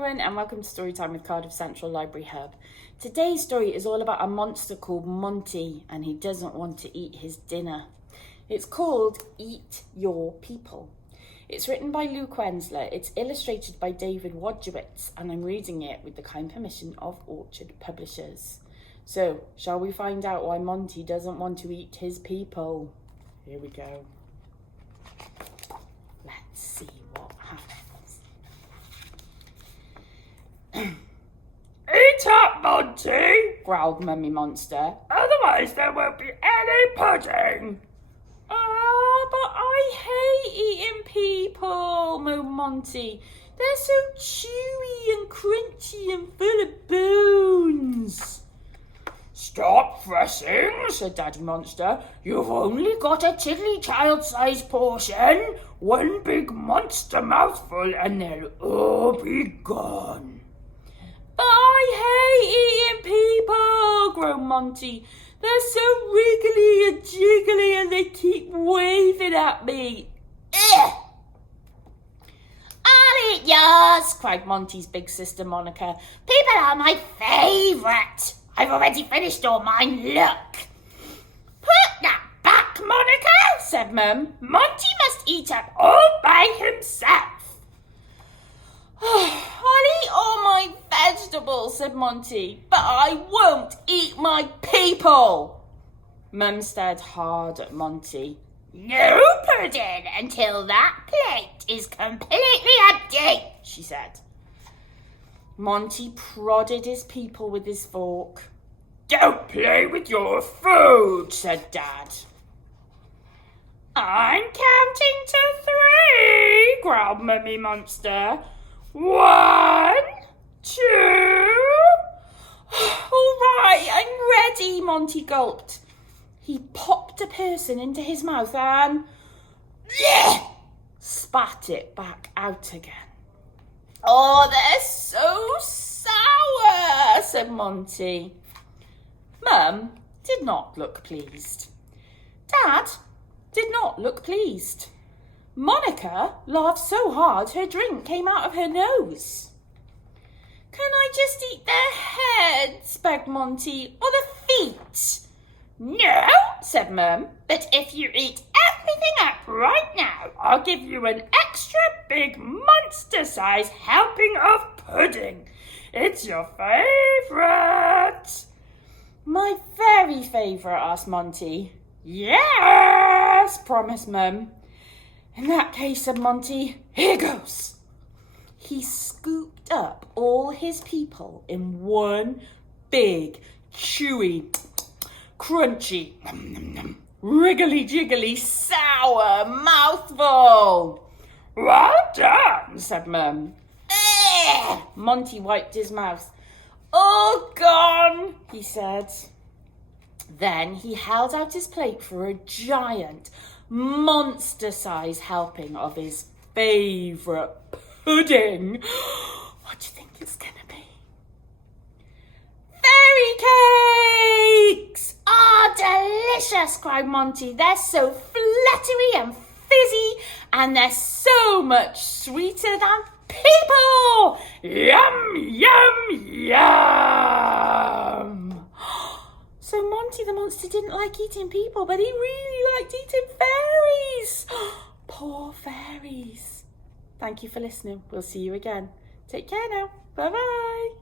everyone, and welcome to Storytime with Cardiff Central Library Hub. Today's story is all about a monster called Monty, and he doesn't want to eat his dinner. It's called Eat Your People. It's written by Kuenzler, it's illustrated by Wojtowycz, and I'm reading it with the kind permission of Orchard Publishers. So, shall we find out why Monty doesn't want to eat his people? Here we go. Let's see what happens. Eat up, Monty, growled Mummy Monster. Otherwise there won't be any pudding. But I hate eating people, moaned Monty. They're so chewy and crunchy and full of bones. Stop fussing, said Daddy Monster. You've only got a tiddly child-sized portion. One big monster mouthful and they'll all be gone. But I hate eating people, groaned Monty. They're so wriggly and jiggly and they keep waving at me. Ugh! I'll eat yours, cried Monty's big sister Monica. People are my favourite. I've already finished all mine, look. Put that back, Monica, said Mum. Monty must eat up all by himself. I'll eat all my vegetables, said Monty, but I won't eat my people. Mum stared hard at Monty. No pudding until that plate is completely empty, she said. Monty prodded his people with his fork. Don't play with your food, said Dad. I'm counting to 3, growled Mummy Monster. 1, 2... All right, I'm ready, Monty gulped. He popped a person into his mouth and spat it back out again. Oh, they're so sour, said Monty. Mum did not look pleased. Dad did not look pleased. Monica laughed so hard her drink came out of her nose. Can I just eat their heads, begged Monty, or the feet? No, said Mum, but if you eat everything up right now, I'll give you an extra big monster-sized helping of pudding. It's your favourite. My very favourite, asked Monty. Yes, promised Mum. In that case, said Monty, here goes. He scooped up all his people in one big, chewy, crunchy, wriggly jiggly, sour mouthful. Well done, said Mum. Monty wiped his mouth. All gone, he said. Then he held out his plate for a giant, monster-sized helping of his favourite pudding. What do you think it's going to be? Fairy cakes! Ah, delicious, cried Monty. They're so fluttery and fizzy, and they're so much sweeter than people. Yum, yum, yum. So Monty the Monster didn't like eating people, but he really liked eating fairies. Poor fairies. Thank you for listening. We'll see you again. Take care now. Bye-bye.